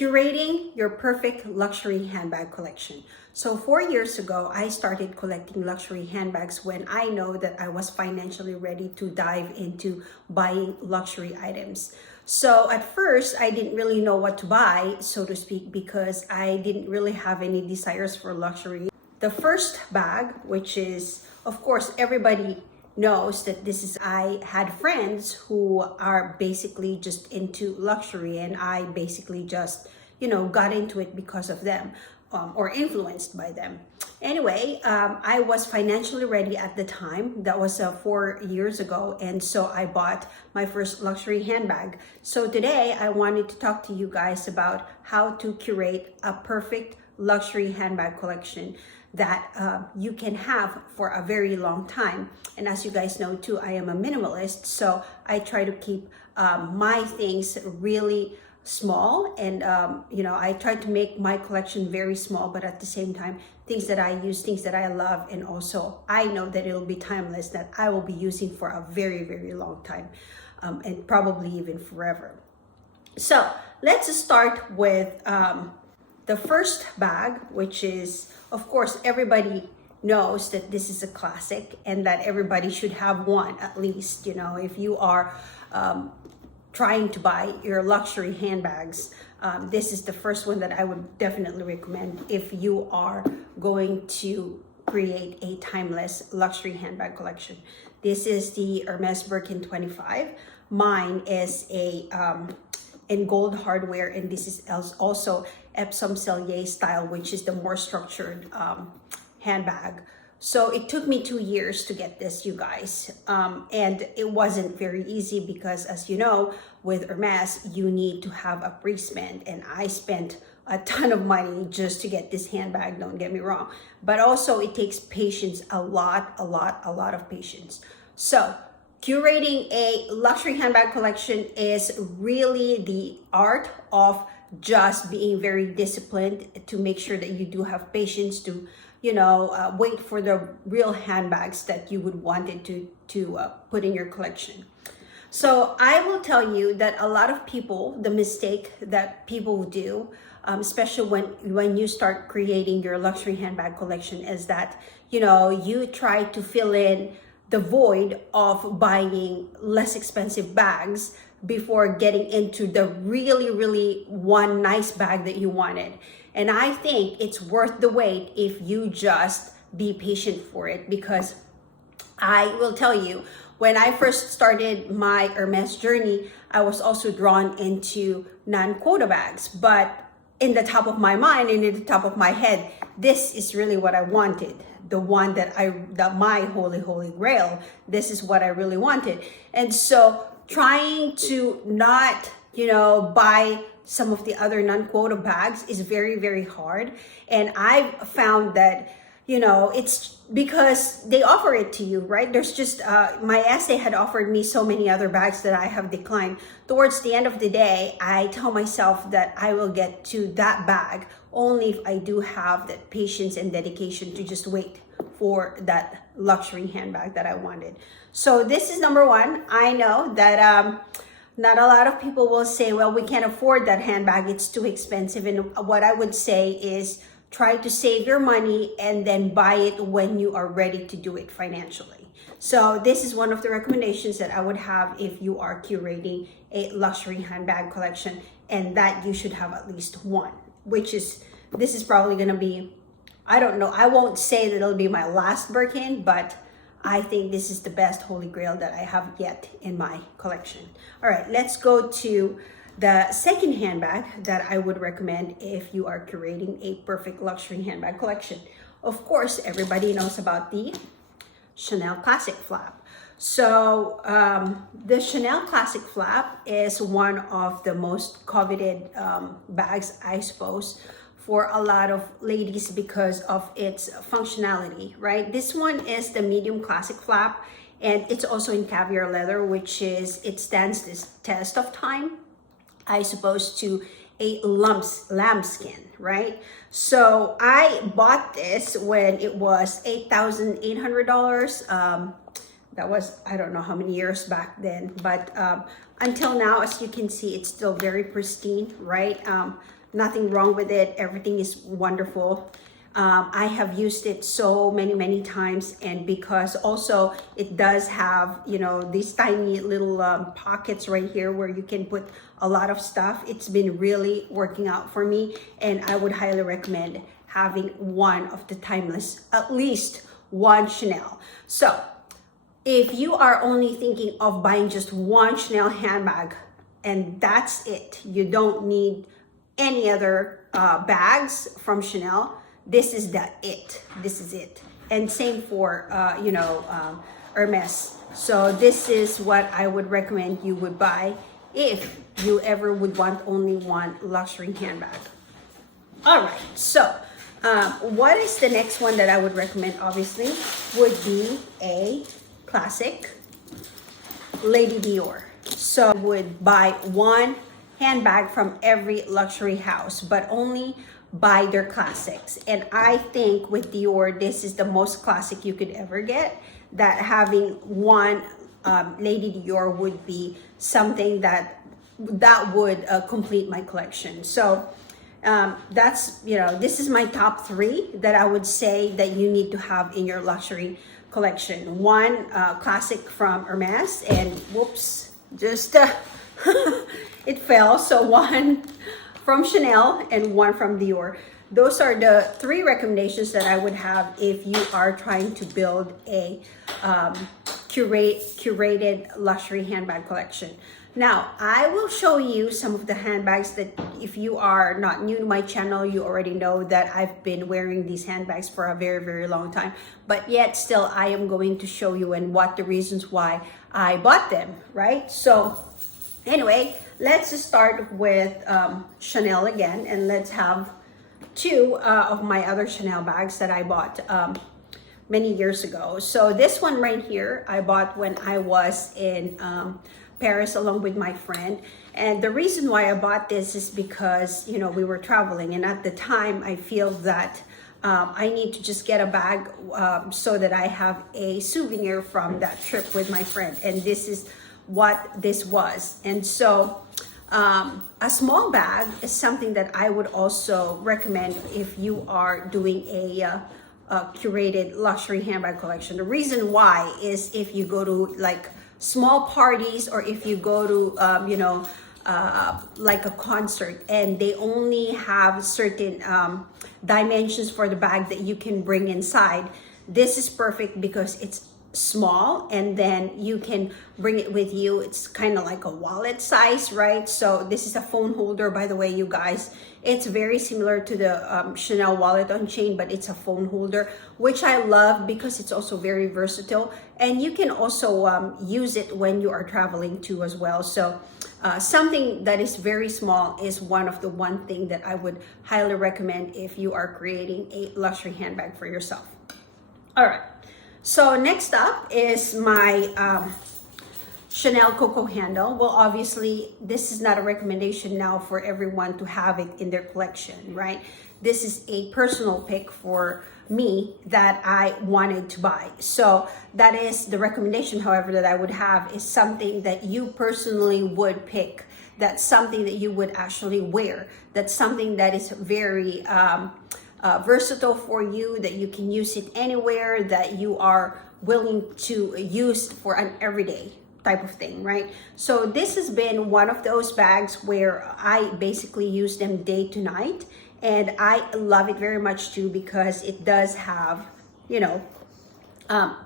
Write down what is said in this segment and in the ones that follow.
Curating your perfect luxury handbag collection. So 4 years ago, I started collecting luxury handbags when I know that I was financially ready to dive into buying luxury items. So at first, I didn't really know what to buy, so to speak, because I didn't really have any desires for luxury. The first bag, which is, of course, everybody knows that this is, I had friends who are basically just into luxury, and I basically just, got into it because of them, or influenced by them. Anyway, I was financially ready at the time. That was 4 years ago. And so I bought my first luxury handbag. So today I wanted to talk to you guys about how to curate a perfect luxury handbag collection that you can have for a very long time. And as you guys know too, I am a minimalist, so I try to keep my things really small, and I try to make my collection very small, but at the same time, things that I use, things that I love, and also I know that it'll be timeless, that I will be using for a very, very long time, and probably even forever. So let's start with the first bag, which is, of course, everybody knows that this is a classic and that everybody should have one at least. If you are trying to buy your luxury handbags, this is the first one that I would definitely recommend if you are going to create a timeless luxury handbag collection. This is the Hermès Birkin 25. Mine is in gold hardware, and this is also Epsom Cellier style, which is the more structured handbag. So it took me 2 years to get this, you guys. And it wasn't very easy because, as you know, with Hermès, you need to have a pre-spend. And I spent a ton of money just to get this handbag, don't get me wrong. But also it takes patience, a lot of patience. So curating a luxury handbag collection is really the art of just being very disciplined to make sure that you do have patience to wait for the real handbags that you would want it to put in your collection. So I will tell you that a lot of people, the mistake that people do, especially when you start creating your luxury handbag collection, is that you try to fill in the void of buying less expensive bags before getting into the really one nice bag that you wanted. And I think it's worth the wait if you just be patient for it, because I will tell you, when I first started my Hermès journey, I was also drawn into non-quota bags. But in the top of my mind and in the top of my head, this is really what I wanted. The one that my holy grail, this is what I really wanted. And so trying to not, buy some of the other non-quota bags is very hard. And I've found that, it's because they offer it to you, right? There's just, my essay had offered me so many other bags that I have declined. Towards the end of the day, I tell myself that I will get to that bag only if I do have that patience and dedication to just wait for that luxury handbag that I wanted. So this is number one. I know that not a lot of people will say, well, we can't afford that handbag, it's too expensive. And what I would say is try to save your money and then buy it when you are ready to do it financially. So this is one of the recommendations that I would have if you are curating a luxury handbag collection, and that you should have at least one, this is probably going to be, I don't know, I won't say that it'll be my last Birkin, but I think this is the best holy grail that I have yet in my collection. All right, let's go to the second handbag that I would recommend if you are curating a perfect luxury handbag collection. Of course, everybody knows about the Chanel Classic Flap. So the Chanel Classic Flap is one of the most coveted bags, I suppose, for a lot of ladies because of its functionality, right? This one is the medium classic flap, and it's also in caviar leather, which is, it stands this test of time, I suppose, to a lambskin, right? So I bought this when it was $8,800. That was, I don't know how many years back then, but until now, as you can see, it's still very pristine, right? nothing wrong with it. Everything is wonderful. I have used it so many times, and because also it does have, you know, these tiny little pockets right here where you can put a lot of stuff. It's been really working out for me, and I would highly recommend having one of the timeless, at least one Chanel. So if you are only thinking of buying just one Chanel handbag and that's it, you don't need any other bags from Chanel, this is it. And same for Hermès. So this is what I would recommend you would buy if you ever would want only one luxury handbag. All right, so what is the next one that I would recommend? Obviously would be a classic Lady Dior. So I would buy one handbag from every luxury house, but only buy their classics. And I think with Dior, this is the most classic you could ever get. That having one Lady Dior would be something that would complete my collection. So that's, you know, this is my top 3 that I would say that you need to have in your luxury collection. One classic from Hermès, and whoops, just it fell. So one from Chanel and one from Dior. Those are the 3 recommendations that I would have if you are trying to build a curated luxury handbag collection. Now, I will show you some of the handbags that, if you are not new to my channel, you already know that I've been wearing these handbags for a very long time. But yet still, I am going to show you and what the reasons why I bought them, right? So anyway, let's just start with Chanel again, and let's have 2 of my other Chanel bags that I bought many years ago. So this one right here, I bought when I was in Paris along with my friend. And the reason why I bought this is because, you know, we were traveling, and at the time I feel that I need to just get a bag so that I have a souvenir from that trip with my friend. And this is what this was. And so a small bag is something that I would also recommend if you are doing a curated luxury handbag collection. The reason why is if you go to like small parties, or if you go to like a concert and they only have certain dimensions for the bag that you can bring inside, this is perfect because it's small and then you can bring it with you. It's kind of like a wallet size, right? So this is a phone holder, by the way, you guys. It's very similar to the Chanel wallet on chain, but it's a phone holder, which I love because it's also very versatile, and you can also use it when you are traveling too as well. So something that is very small is one thing that I would highly recommend if you are creating a luxury handbag for yourself. All right, so next up is my Chanel Coco handle. Well, obviously, this is not a recommendation now for everyone to have it in their collection, right? This is a personal pick for me that I wanted to buy. So that is the recommendation, however, that I would have is something that you personally would pick. That's something that you would actually wear. That's something that is very versatile for you, that you can use it anywhere, that you are willing to use for an everyday type of thing, right? So this has been one of those bags where I basically use them day to night, and I love it very much too because it does have, you know,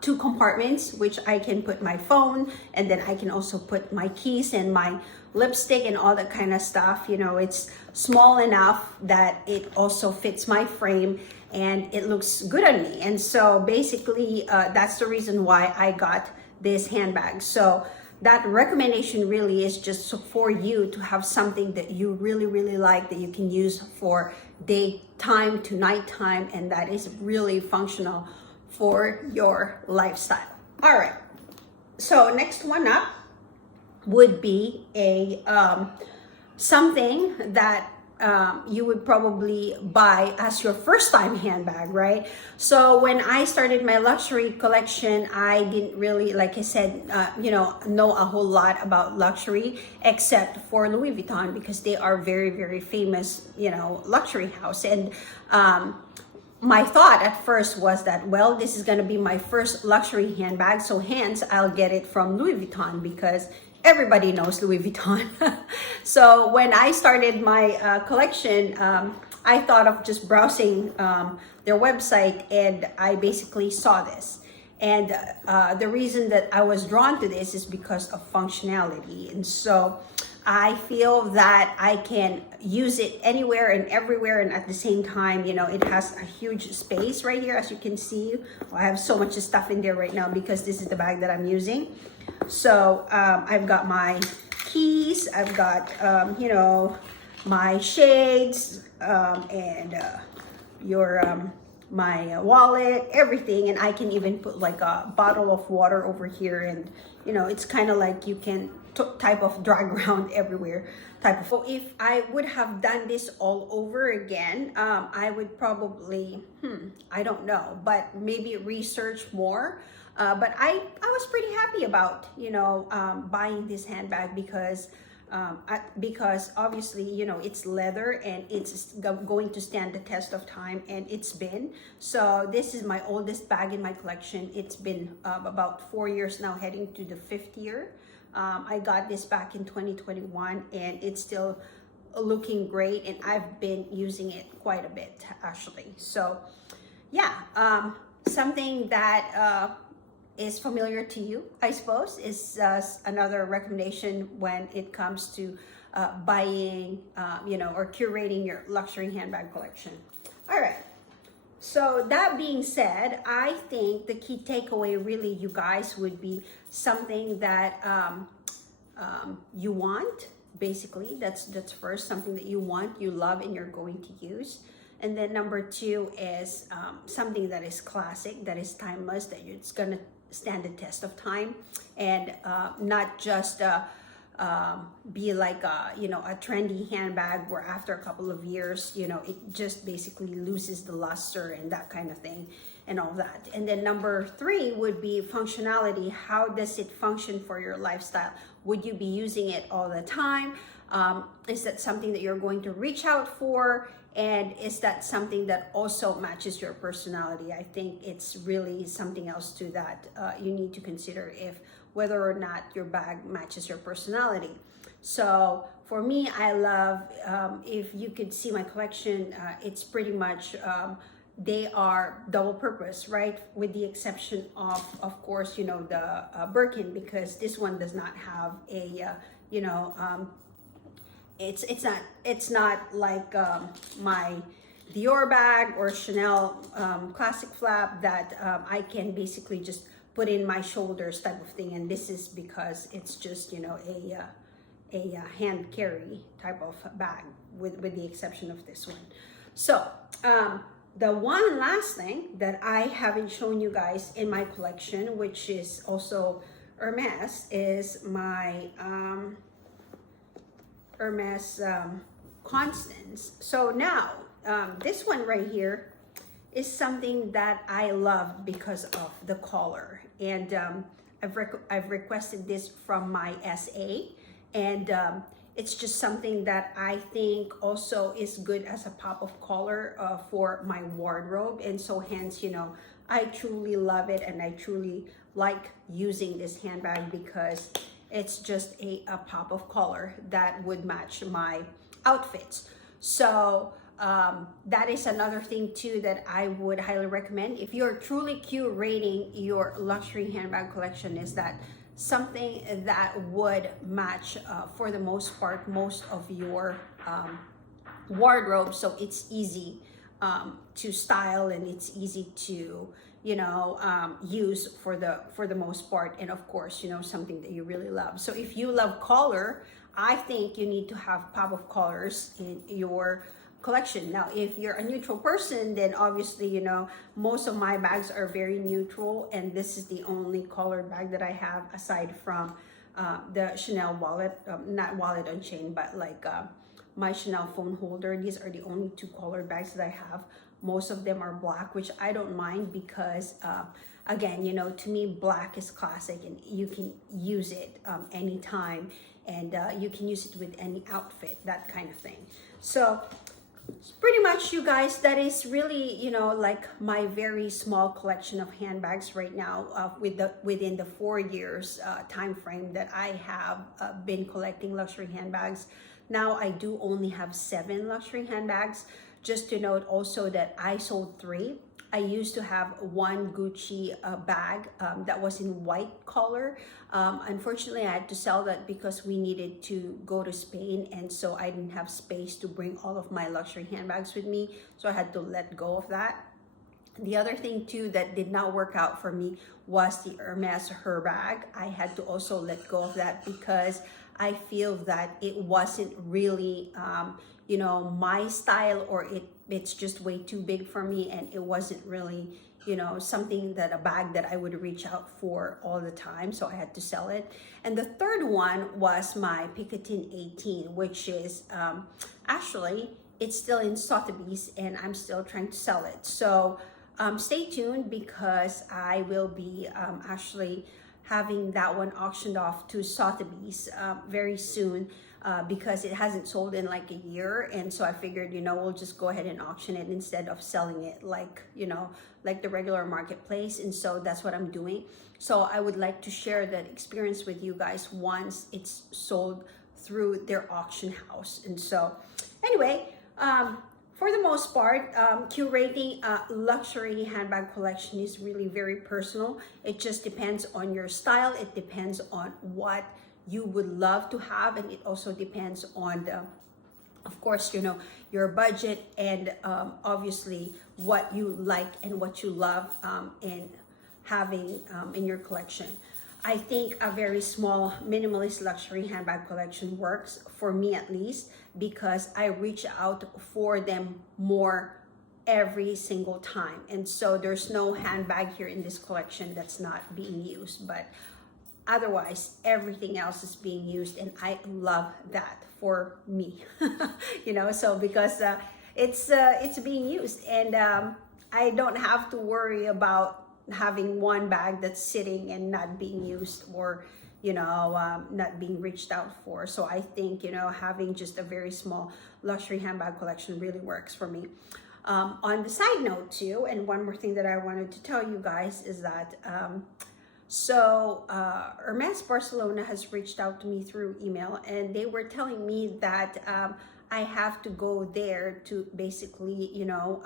2 compartments, which I can put my phone, and then I can also put my keys and my lipstick and all that kind of stuff. You know, it's small enough that it also fits my frame and it looks good on me. And so basically that's the reason why I got this handbag. So that recommendation really is just for you to have something that you really like, that you can use for daytime to nighttime, and that is really functional for your lifestyle. All right, so next one up would be a something that you would probably buy as your first time handbag, right? So when I started my luxury collection, I didn't really, like I said, know a whole lot about luxury except for Louis Vuitton, because they are very, very famous, luxury house. And my thought at first was that, well, this is going to be my first luxury handbag, so hence I'll get it from Louis Vuitton because everybody knows Louis Vuitton. So when I started my collection, I thought of just browsing their website, and I basically saw this. And the reason that I was drawn to this is because of functionality. And so I feel that I can use it anywhere and everywhere, and at the same time, it has a huge space right here. As you can see, I have so much stuff in there right now because this is the bag that I'm using. So I've got my keys, I've got my shades, and my wallet, everything. And I can even put like a bottle of water over here, and it's kind of like you can type of drag around everywhere type of. So if I would have done this all over again, I would probably I don't know, but maybe research more. But I was pretty happy about buying this handbag because obviously it's leather and it's going to stand the test of time, and it's been. So this is my oldest bag in my collection. It's been about 4 years now, heading to the 5th year. I got this back in 2021, and it's still looking great, and I've been using it quite a bit actually. So yeah, something that is familiar to you, I suppose, is another recommendation when it comes to buying, or curating your luxury handbag collection. All right. So that being said, I think the key takeaway really, you guys, would be something that you want. Basically, that's first, something that you want, you love, and you're going to use. And then number 2 is something that is classic, that is timeless, that it's gonna stand the test of time, and not just be like a trendy handbag where after a couple of years it just basically loses the luster and that kind of thing and all that. And then number 3 would be functionality. How does it function for your lifestyle? Would you be using it all the time? Is that something that you're going to reach out for? And is that something that also matches your personality? I think it's really something else to that you need to consider, if whether or not your bag matches your personality. So for me, I love, if you could see my collection, it's pretty much, they are double purpose, right? With the exception of course, the Birkin, because this one does not have a, it's not like my Dior bag or Chanel classic flap that I can basically just put in my shoulders type of thing. And this is because it's just a hand carry type of bag, with the exception of this one. So the one last thing that I haven't shown you guys in my collection, which is also Hermès, is my Hermès Constance. So now this one right here is something that I love because of the collar, and I've requested this from my SA, and it's just something that I think also is good as a pop of color for my wardrobe. And so hence, I truly love it, and I truly like using this handbag because it's just a pop of color that would match my outfits. So that is another thing too that I would highly recommend if you're truly curating your luxury handbag collection, is that something that would match for the most part most of your wardrobe, so it's easy to style, and it's easy to use for the most part, and of course something that you really love. So if you love color, I think you need to have pop of colors in your collection. Now if you're a neutral person, then obviously most of my bags are very neutral, and this is the only colored bag that I have aside from the Chanel wallet, not wallet on chain, but like my Chanel phone holder. These are the only two colored bags that I have. Most of them are black, which I don't mind because again, you know, to me, black is classic and you can use it anytime, and you can use it with any outfit, that kind of thing. So pretty much, you guys, that is really, you know, like my very small collection of handbags right now, within the 4 years time frame that I have been collecting luxury handbags. Now I do only have 7 luxury handbags. Just to note also that I sold 3. I used to have one Gucci bag that was in white color. Unfortunately, I had to sell that because we needed to go to Spain, and so I didn't have space to bring all of my luxury handbags with me, so I had to let go of that. The other thing too that did not work out for me was the Hermès Her bag. I had to also let go of that because I feel that it wasn't really you know, my style, or it's just way too big for me, and it wasn't really, you know, something that a bag that I would reach out for all the time, so I had to sell it. And the third one was my Picotin 18, which is actually, it's still in Sotheby's and I'm still trying to sell it. So stay tuned, because I will be actually having that one auctioned off to Sotheby's very soon, because it hasn't sold in like a year. And so I figured, you know, we'll just go ahead and auction it instead of selling it like, you know, like the regular marketplace. And so that's what I'm doing. So I would like to share that experience with you guys once it's sold through their auction house. And so anyway, for the most part, curating a luxury handbag collection is really very personal. It just depends on your style. It depends on what you would love to have, and it also depends on the, of course, you know, your budget, and obviously what you like and what you love in having in your collection. I think a very small minimalist luxury handbag collection works for me, at least, because I reach out for them more every single time. And so there's no handbag here in this collection that's not being used, but otherwise everything else is being used, and I love that for me. You know, so because it's being used, and I don't have to worry about having one bag that's sitting and not being used, or you know, not being reached out for. So I think, you know, having just a very small luxury handbag collection really works for me. On the side note too, and one more thing that I wanted to tell you guys is that Hermès Barcelona has reached out to me through email, and they were telling me that I have to go there to basically, you know,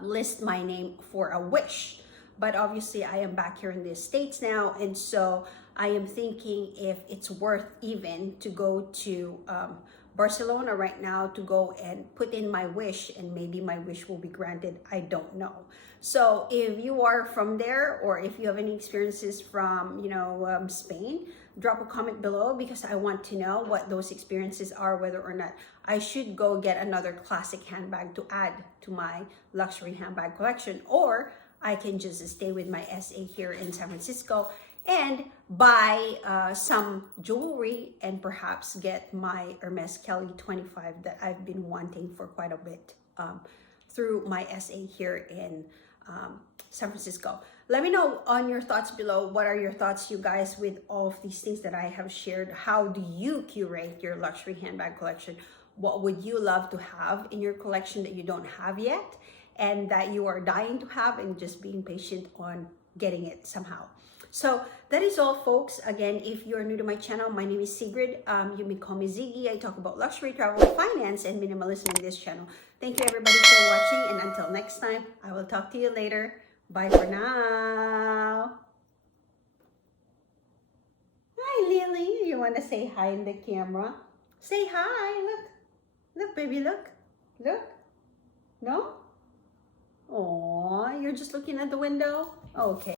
list my name for a wish. But obviously I am back here in the States now, and so I am thinking if it's worth even to go to Barcelona right now to go and put in my wish, and maybe my wish will be granted. I don't know. So if you are from there, or if you have any experiences from, you know, Spain, drop a comment below, because I want to know what those experiences are, whether or not I should go get another classic handbag to add to my luxury handbag collection, or I can just stay with my SA here in San Francisco and buy some jewelry, and perhaps get my Hermès Kelly 25 that I've been wanting for quite a bit through my SA here in San Francisco. Let me know on your thoughts below. What are your thoughts, you guys, with all of these things that I have shared? How do you curate your luxury handbag collection? What would you love to have in your collection that you don't have yet, and that you are dying to have, and just being patient on getting it somehow? So that is all, folks. Again, if you're new to my channel, my name is Sigrid. You may call me Ziggy. I talk about luxury, travel, finance, and minimalism in this channel. Thank you, everybody, for watching, and until next time, I will talk to you later. Bye for now. Hi, Lily. You want to say hi in the camera? Say hi. Look. Look, baby, look. Look. No? Aw, you're just looking at the window? Okay.